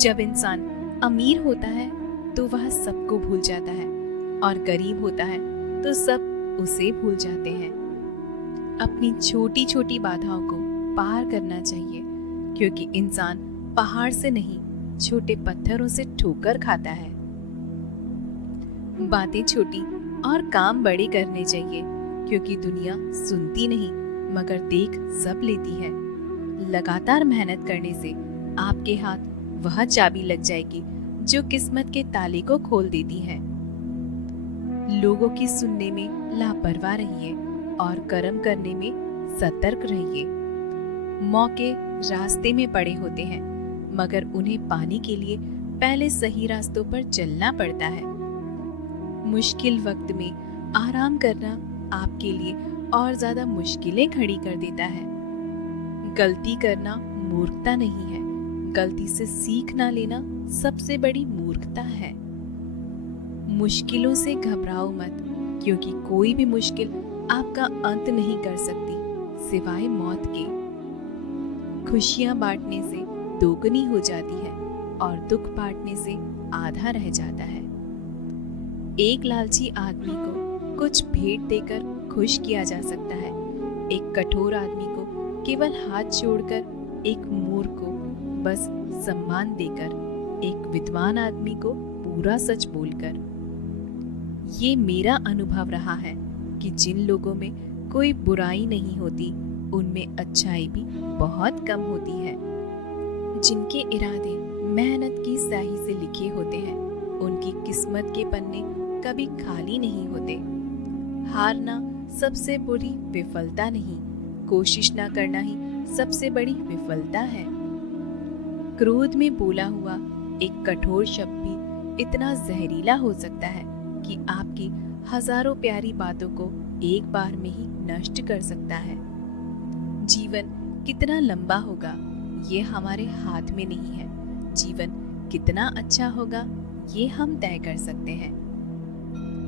जब इंसान अमीर होता है तो वह सबको भूल जाता है और गरीब होता है तो सब उसे भूल जाते हैं। अपनी छोटी छोटी बाधाओं को पार करना चाहिए, क्योंकि इंसान पहाड़ से नहीं छोटे पत्थरों से ठोकर खाता है। बातें छोटी और काम बड़े करने चाहिए, क्योंकि दुनिया सुनती नहीं मगर देख सब लेती है। लगातार मेहनत करने से आपके हाथ वह चाबी लग जाएगी जो किस्मत के ताले को खोल देती है। लोगों की सुनने में लापरवाह रहिए और कर्म करने में सतर्क रहिए। मौके रास्ते में पड़े होते हैं, मगर उन्हें पाने के लिए पहले सही रास्तों पर चलना पड़ता है। मुश्किल वक्त में आराम करना आपके लिए और ज्यादा मुश्किलें खड़ी कर देता है। गलती करना मूर्खता नहीं है, गलती से सीख ना लेना सबसे बड़ी मूर्खता है। मुश्किलों से घबराओ मत, क्योंकि कोई भी मुश्किल आपका अंत नहीं कर सकती सिवाय मौत के। खुशियां बांटने से दोगुनी हो जाती है और दुख बांटने से आधा रह जाता है। एक लालची आदमी को कुछ भेंट देकर खुश किया जा सकता है। एक कठोर आदमी को केवल हाथ जोड़कर, एक मूर्ख को बस सम्मान देकर, एक विद्वान आदमी को पूरा सच बोलकर। ये मेरा अनुभव रहा है कि जिन लोगों में कोई बुराई नहीं होती उनमें अच्छाई भी बहुत कम होती है। जिनके इरादे मेहनत की स्याही से लिखे होते हैं उनकी किस्मत के पन्ने कभी खाली नहीं होते। हारना सबसे बुरी विफलता नहीं, कोशिश ना करना ही सबसे बड़ी विफलता है। क्रोध में बोला हुआ एक कठोर शब्द भी इतना जहरीला हो सकता है कि आपकी हजारों प्यारी बातों को एक बार में ही नष्ट कर सकता है। जीवन कितना लंबा होगा ये हमारे हाथ में नहीं है। जीवन कितना अच्छा होगा ये हम तय कर सकते हैं।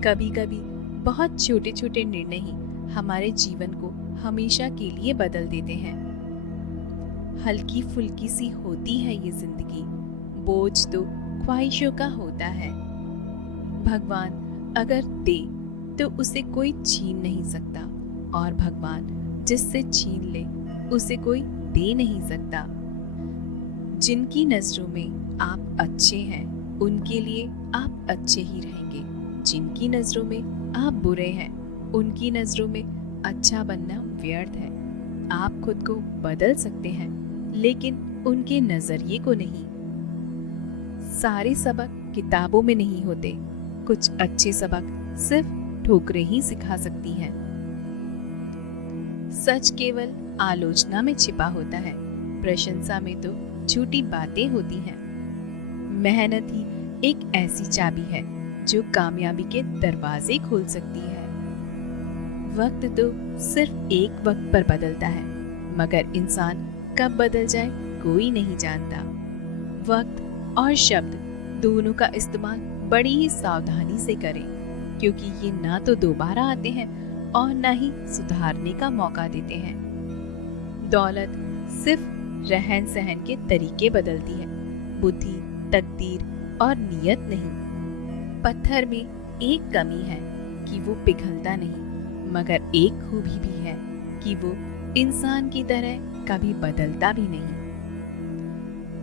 कभी कभी बहुत छोटे छोटे निर्णय ही हमारे जीवन को हमेशा के लिए बदल देते हैं। हल्की फुल्की सी होती है ये जिंदगी, बोझ तो ख्वाहिशों का होता है। भगवान अगर दे तो उसे कोई छीन नहीं सकता, और भगवान जिससे छीन ले उसे कोई दे नहीं सकता। जिनकी नजरों में आप अच्छे हैं उनके लिए आप अच्छे ही रहेंगे। जिनकी नजरों में आप बुरे हैं उनकी नजरों में अच्छा बनना व्यर्थ है। आप खुद को बदल सकते हैं, लेकिन उनके नजरिए को नहीं। सारे सबक किताबों में नहीं होते, कुछ अच्छे सबक सिर्फ ठोकरें ही सिखा सकती हैं। सच केवल आलोचना में छिपा होता है, प्रशंसा में तो झूठी बातें होती हैं। मेहनत ही एक ऐसी चाबी है जो कामयाबी के दरवाजे खोल सकती है। वक्त तो सिर्फ एक वक्त पर बदलता है, मगर इंसान कब बदल जाए कोई नहीं जानता। वक्त और शब्द दोनों का इस्तेमाल बड़ी ही सावधानी से करें, क्योंकि ये ना तो दोबारा आते हैं और ना ही सुधारने का मौका देते हैं। दौलत सिर्फ रहन सहन के तरीके बदलती है, बुद्धि, तकदीर और नियत नहीं। पत्थर में एक कमी है कि वो पिघलता नहीं, मगर एक खूबी भी है कि वो इंसान की तरह कभी बदलता भी नहीं।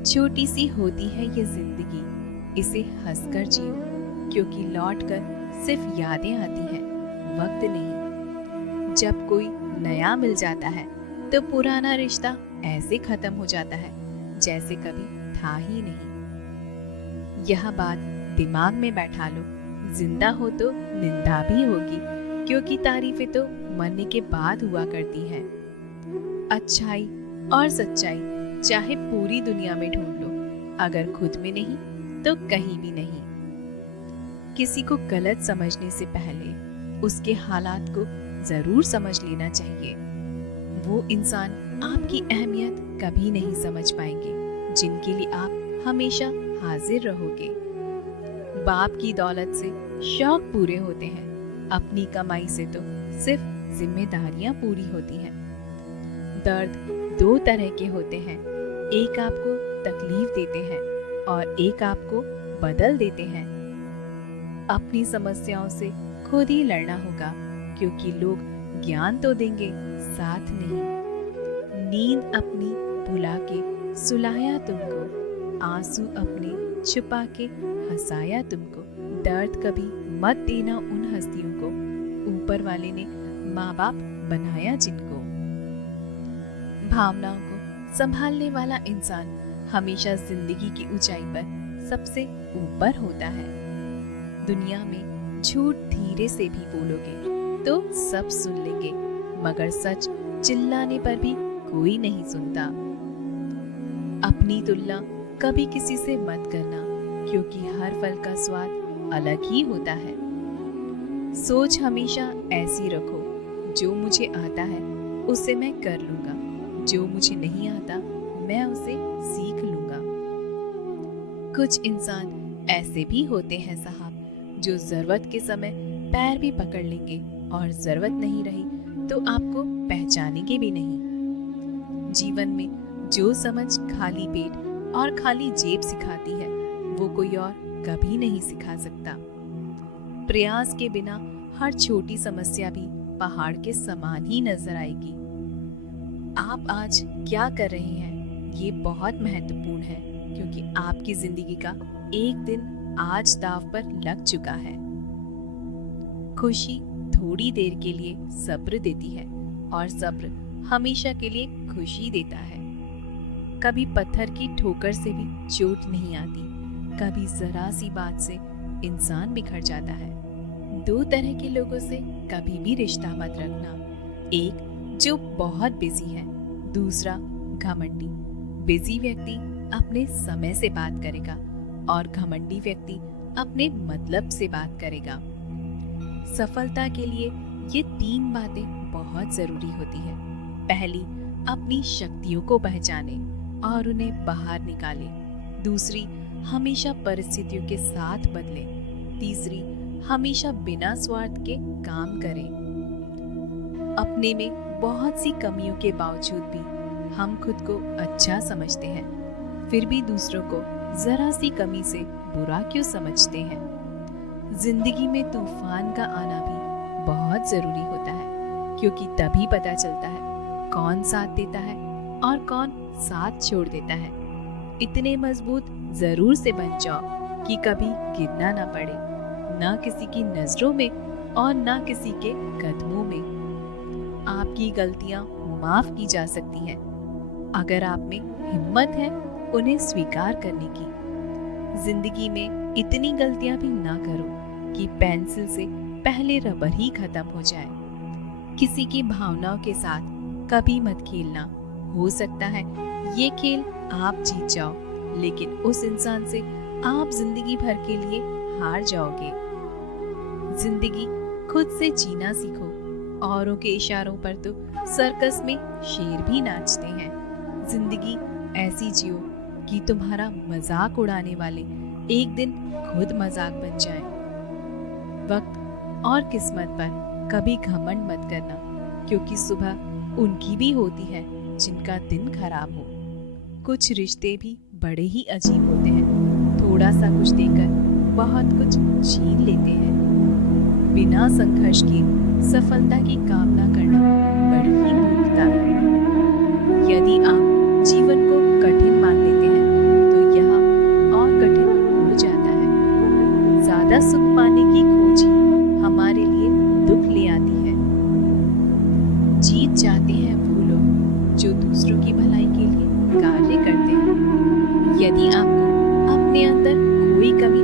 छोटी सी होती है ये जिंदगी, इसे हंसकर जियो, क्योंकि लौटकर सिर्फ यादें आती हैं, वक्त नहीं। जब कोई नया मिल जाता है तो पुराना रिश्ता ऐसे खत्म हो जाता है जैसे कभी था ही नहीं। यह बात दिमाग में बैठा लो, जिंदा हो तो निंदा भी होगी, क्योंकि तारीफें तो मरने के बाद हुआ करती हैं। अच्छाई और सच्चाई चाहे पूरी दुनिया में ढूंढ लो, अगर खुद में नहीं तो कहीं भी नहीं। किसी को गलत समझने से पहले उसके हालात को जरूर समझ लेना चाहिए। वो इंसान आपकी अहमियत कभी नहीं समझ पाएंगे जिनके लिए आप हमेशा हाजिर रहोगे। बाप की दौलत से शौक पूरे होते हैं, अपनी कमाई से तो सिर्फ जिम्मेदारियां पूरी होती हैं। दर्द दो तरह के होते हैं, एक आपको तकलीफ देते हैं और एक आपको बदल देते हैं। अपनी समस्याओं से खुद ही लड़ना होगा, क्योंकि लोग ज्ञान तो देंगे, साथ नहीं। नींद अपनी भुला के सुलाया तुमको, आंसू अपने छुपा के हंसाया तुमको। दर्द कभी मत देना उन हस्तियों को, ऊपर वाले ने माँ बाप बनाया जिनको। भावनाओं को संभालने वाला इंसान हमेशा जिंदगी की ऊंचाई पर सबसे ऊपर होता है। दुनिया में झूठ धीरे से भी बोलोगे तो सब सुन लेंगे, मगर सच चिल्लाने पर भी कोई नहीं सुनता। अपनी तुलना कभी किसी से मत करना, क्योंकि हर फल का स्वाद अलग ही होता है। सोच हमेशा ऐसी रखो, जो मुझे आता है उसे मैं कर लूंगा, जो मुझे नहीं आता मैं उसे सीख लूंगा। कुछ इंसान ऐसे भी होते हैं साहब, जो जरूरत के समय पैर भी पकड़ लेंगे और जरूरत नहीं रही तो आपको पहचानेंगे भी नहीं। जीवन में जो समझ खाली पेट और खाली जेब सिखाती है, वो कोई और कभी नहीं सिखा सकता। प्रयास के बिना हर छोटी समस्या भी पहाड़ के समान ही नजर आएगी। आप आज क्या कर रहे हैं, ये बहुत महत्वपूर्ण है, क्योंकि आपकी जिंदगी का एक दिन आज दांव पर लग चुका है। खुशी थोड़ी देर के लिए सब्र देती है, और सब्र हमेशा के लिए खुशी देता है। कभी पत्थर की ठोकर से भी चोट नहीं आती, कभी जरा सी बात से इंसान बिखर जाता है। दो तरह के लोगों से कभी भी रिश्ता मत रखना, एक जो बहुत बिजी है, दूसरा घमंडी। बिजी व्यक्ति अपने समय से बात करेगा और घमंडी व्यक्ति अपने मतलब से बात करेगा। सफलता के लिए ये तीन बातें बहुत जरूरी होती है। पहली, अपनी शक्तियों को पहचाने और उन्हें बाहर निकाले। दूसरी, हमेशा परिस्थितियों के साथ बदले। तीसरी, हमेशा बिना स्वार्थ के काम करें। अपने में बहुत सी कमियों के बावजूद भी हम खुद को अच्छा समझते हैं, फिर भी दूसरों को जरा सी कमी से बुरा क्यों समझते हैं। जिंदगी में तूफान का आना भी बहुत जरूरी होता है, क्योंकि तभी पता चलता है कौन साथ देता है और कौन साथ छोड़ देता है। इतने मजबूत जरूर से बन जाओ कि कभी गिरना ना पड़े, ना किसी की नजरों में और ना किसी के कदमों में। आपकी गलतियां माफ की जा सकती हैं, अगर आप में हिम्मत है उन्हें स्वीकार करने की। जिंदगी में इतनी गलतियां भी ना करो कि पेंसिल से पहले रबर ही खत्म हो जाए। किसी की भावनाओं के साथ कभी मत खेलना। हो सकता है ये खेल आप जीत जाओ, लेकिन उस इंसान से आप जिंदगी भर के लिए हार जाओगे। जिंदगी खुद से जीना सीखो। औरों के इशारों पर तो सर्कस में शेर भी नाचते हैं। जिंदगी ऐसी जियो कि तुम्हारा मजाक उड़ाने वाले एक दिन खुद मजाक बन जाए। वक्त और किस्मत पर कभी घमंड मत करना, क्योंकि सुबह उनकी भी होती है जिनका दिन खराब हो। कुछ रिश्ते भी बड़े ही अजीब होते हैं, थोड़ा सा कुछ देकर बहुत कुछ छीन लेते हैं। बिना संघर्ष के सफलता की कामना करना बड़ी ही मूर्खता है। यदि आप जीवन को कठिन मान लेते हैं तो यह और कठिन हो जाता है। ज्यादा सुख पाने की खोज ही हमारे लिए दुख ले आती है। जीत जाते हैं वो लोग जो दूसरों की भलाई के लिए कार्य करते हैं। यदि आपको अपने अंदर कोई कमी